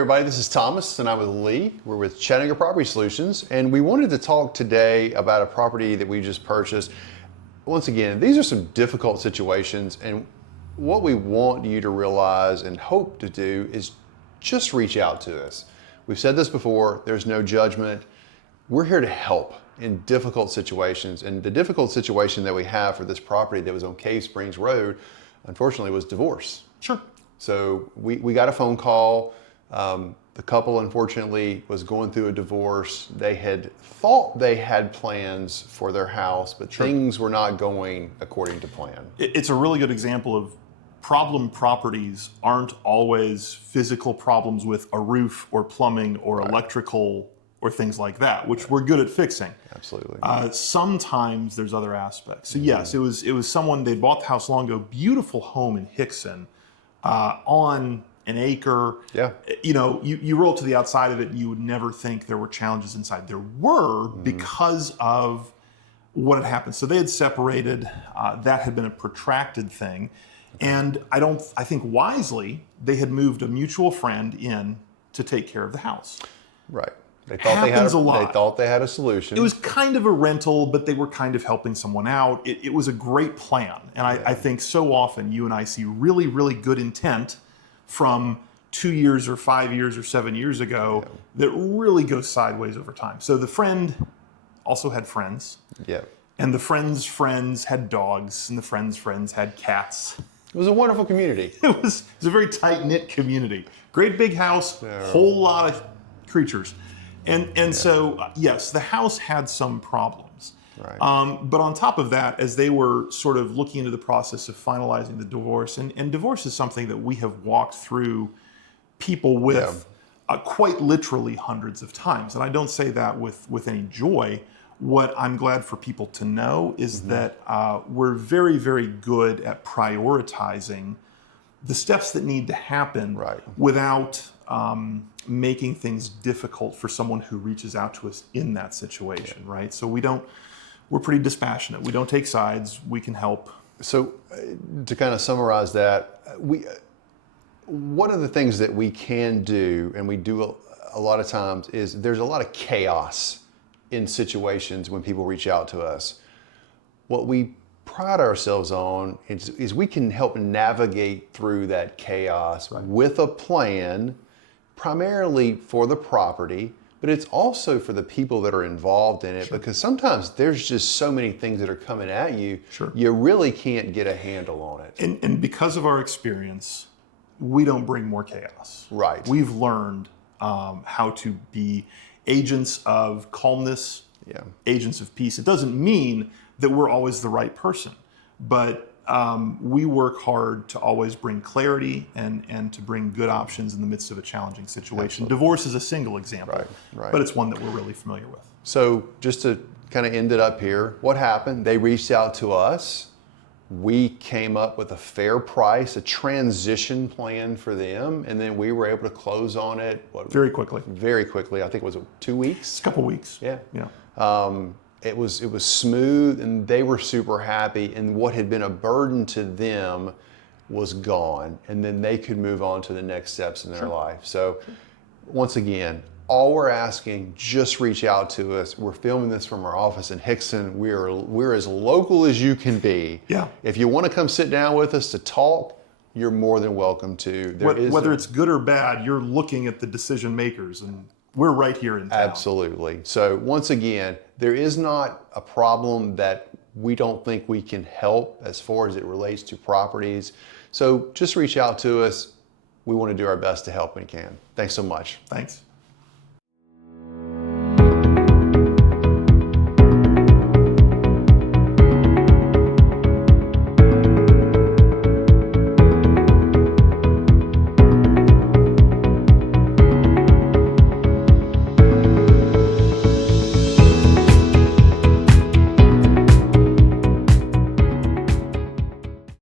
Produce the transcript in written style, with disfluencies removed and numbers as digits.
everybody, this is Thomas and I'm with Lee. We're with Chattanooga Property Solutions, and we wanted to talk today about a property that we just purchased. Once again, these are some difficult situations, and what we want you to realize and hope to do is just reach out to us. We've said this before, there's no judgment. We're here to help in difficult situations, and the difficult situation that we have for this property that was on Cave Springs Road, unfortunately, was divorce. Sure. So we got a phone call. The couple, unfortunately, was going through a divorce. They had thought they had plans for their house, but Sure. things were not going according to plan. It's a really good example of problem properties aren't always physical problems with a roof or plumbing or electrical or things like that, which we're good at fixing. Absolutely. Sometimes there's other aspects. So yes, it was someone, they bought the house long ago, beautiful home in Hixson, on an acre. Yeah. You know, you roll to the outside of it and you would never think there were challenges inside. There were because of what had happened. So they had separated, that had been a protracted thing. And I think wisely, they had moved a mutual friend in to take care of the house. Right. They thought they had a solution. It was kind of a rental, but they were kind of helping someone out. It was a great plan. And I think so often you and I see really, really good intent from 2 years or 5 years or 7 years ago that really goes sideways over time. So the friend also had friends. Yeah. And the friend's friends had dogs, and the friend's friends had cats. It was a wonderful community. It was a very tight-knit community. Great big house, whole lot of creatures. And so, yes, the house had some problems. Right. But on top of that, as they were sort of looking into the process of finalizing the divorce, and divorce is something that we have walked through people with quite literally hundreds of times. And I don't say that with any joy. What I'm glad for people to know is that we're very, very good at prioritizing the steps that need to happen without making things difficult for someone who reaches out to us in that situation, right? So we're pretty dispassionate. We don't take sides. We can help. So to kind of summarize that, one of the things that we can do, and we do a lot of times, is there's a lot of chaos in situations when people reach out to us. What we pride ourselves on is we can help navigate through that chaos with a plan, primarily for the property, but it's also for the people that are involved in it, because sometimes there's just so many things that are coming at you, you really can't get a handle on it. And because of our experience, we don't bring more chaos. Right. We've learned how to be agents of calmness, agents of peace. It doesn't mean that we're always the right person, but we work hard to always bring clarity and to bring good options in the midst of a challenging situation. Absolutely. Divorce is a single example, but it's one that we're really familiar with. So just to kind of end it up here, what happened? They reached out to us. We came up with a fair price, a transition plan for them, and then we were able to close on it. Very quickly. Very quickly. I think it was 2 weeks? A couple weeks. Yeah. Yeah. It was smooth, and they were super happy, and what had been a burden to them was gone, and then they could move on to the next steps in their life. So once again, all we're asking, just reach out to us. We're filming this from our office in Hixson. We're as local as you can be. Yeah. If you want to come sit down with us to talk, you're more than welcome to. Whether it's good or bad, you're looking at the decision makers, and we're right here in town. Absolutely. So once again, there is not a problem that we don't think we can help as far as it relates to properties. So just reach out to us. We want to do our best to help when we can. Thanks so much. Thanks.